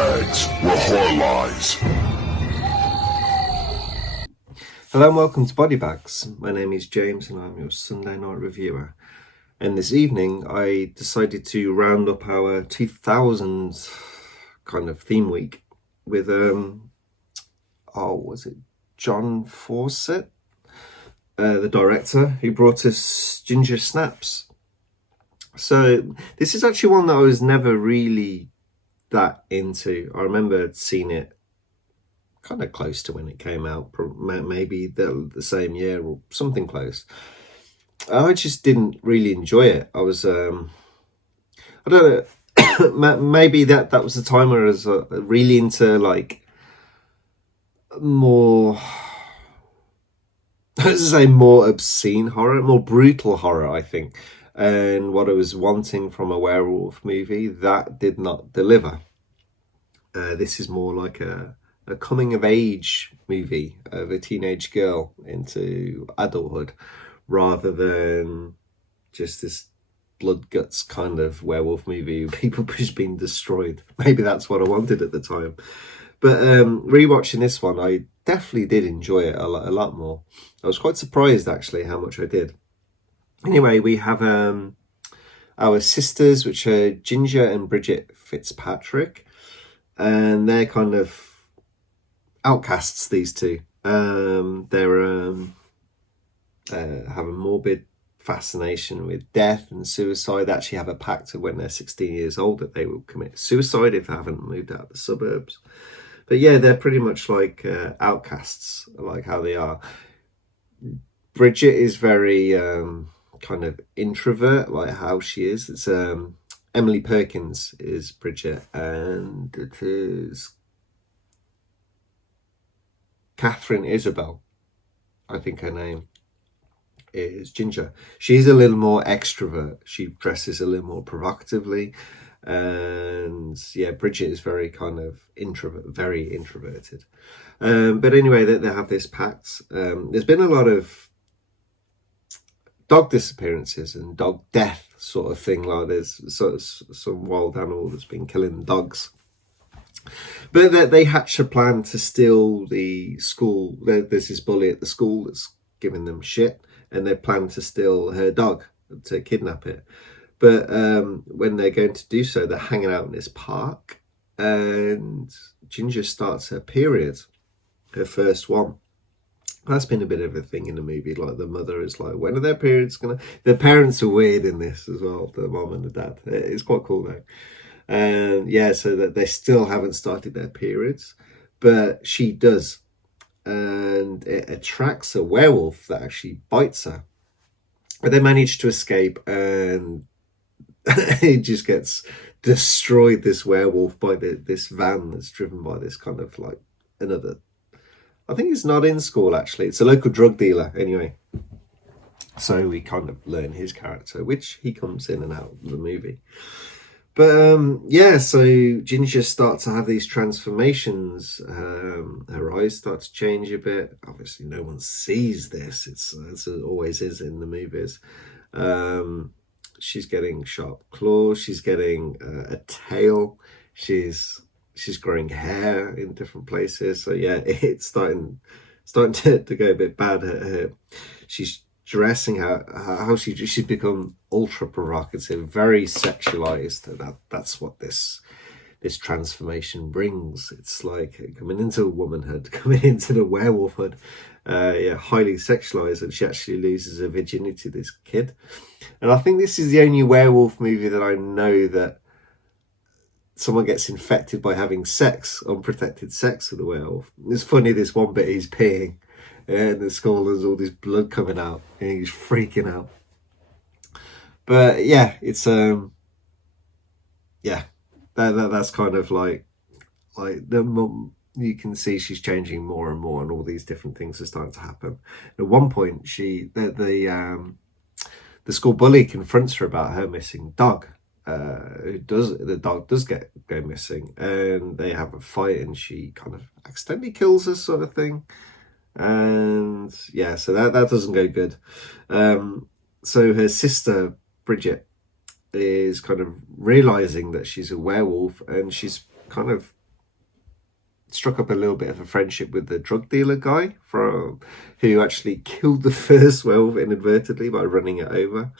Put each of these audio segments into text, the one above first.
bags where horror lies. Hello and welcome to Body Bags. My name is James and I'm your Sunday night reviewer. And this evening I decided to round up our 2000s kind of theme week with was it John Fawcett, the director, who brought us Ginger Snaps. So this is actually one that I was never really that into. I remember seeing it kind of close to when it came out, maybe the same year or something close. I just didn't really enjoy it. I was, I don't know, maybe that was the time where I was really into like more, let's say more obscene horror, more brutal horror, I think. And what I was wanting from a werewolf movie, that did not deliver. This is more like a coming of age movie of a teenage girl into adulthood, rather than just this blood guts kind of werewolf movie, people just being destroyed. Maybe that's what I wanted at the time. But rewatching this one, I definitely did enjoy it a lot more. I was quite surprised actually how much I did. Anyway, we have our sisters, which are Ginger and Bridget Fitzpatrick, and they're kind of outcasts, these two. They're have a morbid fascination with death and suicide. They actually have a pact of when they're 16 years old that they will commit suicide if they haven't moved out of the suburbs. But yeah, they're pretty much like outcasts, like how they are. Bridget is very kind of introvert, like how she is. It's Emily Perkins is Bridget, and it is Catherine Isabel, I think her name, is Ginger. She's a little more extrovert. She dresses a little more provocatively, and yeah, Bridget is very kind of very introverted. But anyway, they have this pact. There's been a lot of dog disappearances and dog death sort of thing. Like there's sort of some wild animal that's been killing dogs. But they hatch a plan to steal the school. There's this bully at the school that's giving them shit, and they plan to steal her dog, to kidnap it. But when they're going to do so, they're hanging out in this park, and Ginger starts her period, her first one. That's been a bit of a thing in the movie. Like the mother is like, when are their periods gonna? The parents are weird in this as well, the mom and the dad. It's quite cool though. And yeah, so that they still haven't started their periods, but she does, and it attracts a werewolf that actually bites her. But they manage to escape, and it just gets destroyed, this werewolf, by this van that's driven by this kind of like another, I think it's not in school actually, it's a local drug dealer anyway. So we kind of learn his character, which he comes in and out of the movie. But yeah, so Ginger starts to have these transformations. Her eyes start to change a bit. Obviously, no one sees this. It's it always is in the movies. She's getting sharp claws. She's getting a tail. She's growing hair in different places. So yeah, it's starting to go a bit bad. She's dressing, how she's become ultra provocative, very sexualized. That's what this transformation brings. It's like coming into womanhood, coming into the werewolfhood. Yeah, highly sexualized, and she actually loses her virginity to this kid. And I think this is the only werewolf movie that I know that someone gets infected by having sex, unprotected sex with a werewolf. It's funny, this one bit he's peeing, and the skull, there's all this blood coming out, and he's freaking out. But yeah, it's yeah, that's kind of like the mum. You can see she's changing more and more, and all these different things are starting to happen. At one point, the school bully confronts her about her missing dog. The dog does go missing, and they have a fight, and she kind of accidentally kills her, sort of thing. And yeah, so that doesn't go good. So her sister Bridget is kind of realizing that she's a werewolf, and she's kind of struck up a little bit of a friendship with the drug dealer guy who actually killed the first werewolf inadvertently by running it over.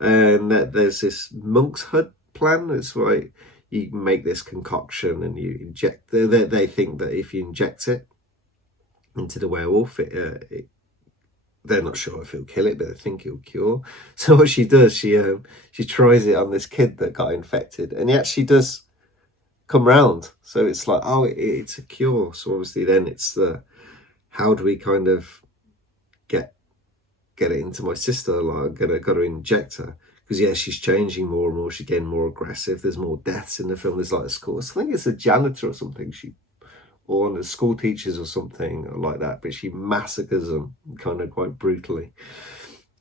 And that there's this monk's hut plan. It's like you make this concoction and you inject. They think that if you inject it into the werewolf, they're not sure if it'll kill it, but they think it'll cure. So what she does, she tries it on this kid that got infected, and he actually does come round. So it's like, oh, it's a cure. So obviously then it's how do we kind of get it into my sister? Like, got to inject her, because yeah, she's changing more and more. She's getting more aggressive. There's more deaths in the film. There's like a school, I think it's a janitor or something, or one of the school teachers or something like that, but she massacres them kind of quite brutally.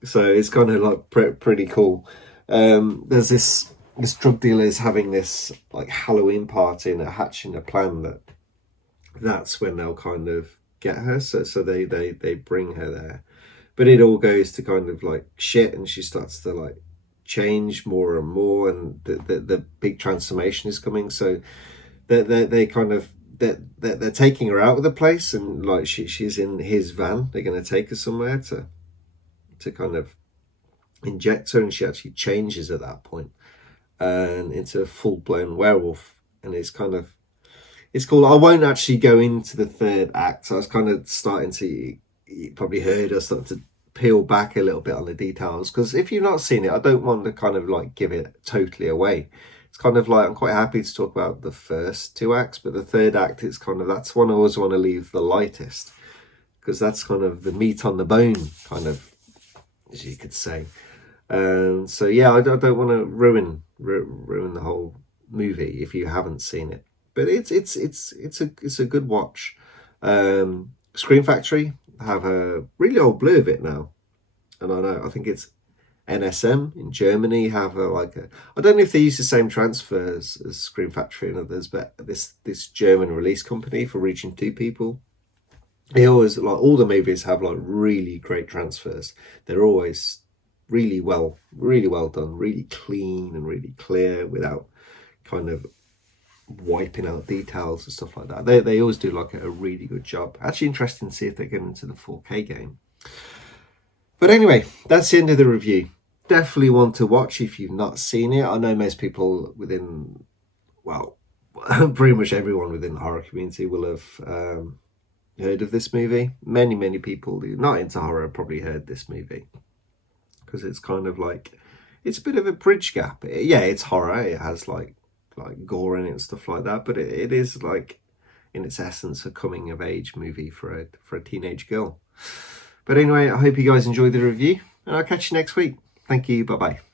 So it's kind of like pretty cool. There's this drug dealer is having this like Halloween party and hatching a plan that's when they'll kind of get her. So they bring her there, but it all goes to kind of like shit, and she starts to like change more and more, and the big transformation is coming. So they kind of they're taking her out of the place, and like she's in his van. They're going to take her somewhere to kind of inject her, and she actually changes at that point and into a full-blown werewolf. And it's cool. I won't actually go into the third act. I was kind of starting to, you probably heard us starting to peel back a little bit on the details, because if you've not seen it, I don't want to kind of like give it totally away. It's kind of like, I'm quite happy to talk about the first two acts, but the third act is kind of, that's one I always want to leave the lightest, because that's kind of the meat on the bone, kind of, as you could say. So yeah, I don't want to ruin the whole movie if you haven't seen it, but it's a good watch. Scream Factory have a really old blue of it now, and I think it's NSM in Germany have I don't know if they use the same transfers as Scream Factory and others, but this German release company for Region 2 people, they always, like, all the movies have like really great transfers. They're always really well done, really clean and really clear, without kind of wiping out details and stuff like that. They always do like a really good job. Actually interesting to see if they get into the 4K game. But anyway, that's the end of the review. Definitely one to watch if you've not seen it. I know most people within, well, pretty much everyone within the horror community will have heard of this movie. Many people who are not into horror probably heard this movie, because it's kind of like, it's a bit of a bridge gap. Yeah, it's horror. It has like gore in it and stuff like that, but it is like, in its essence, a coming of age movie for a teenage girl. But anyway, I hope you guys enjoyed the review, and I'll catch you next week. Thank you. Bye-bye.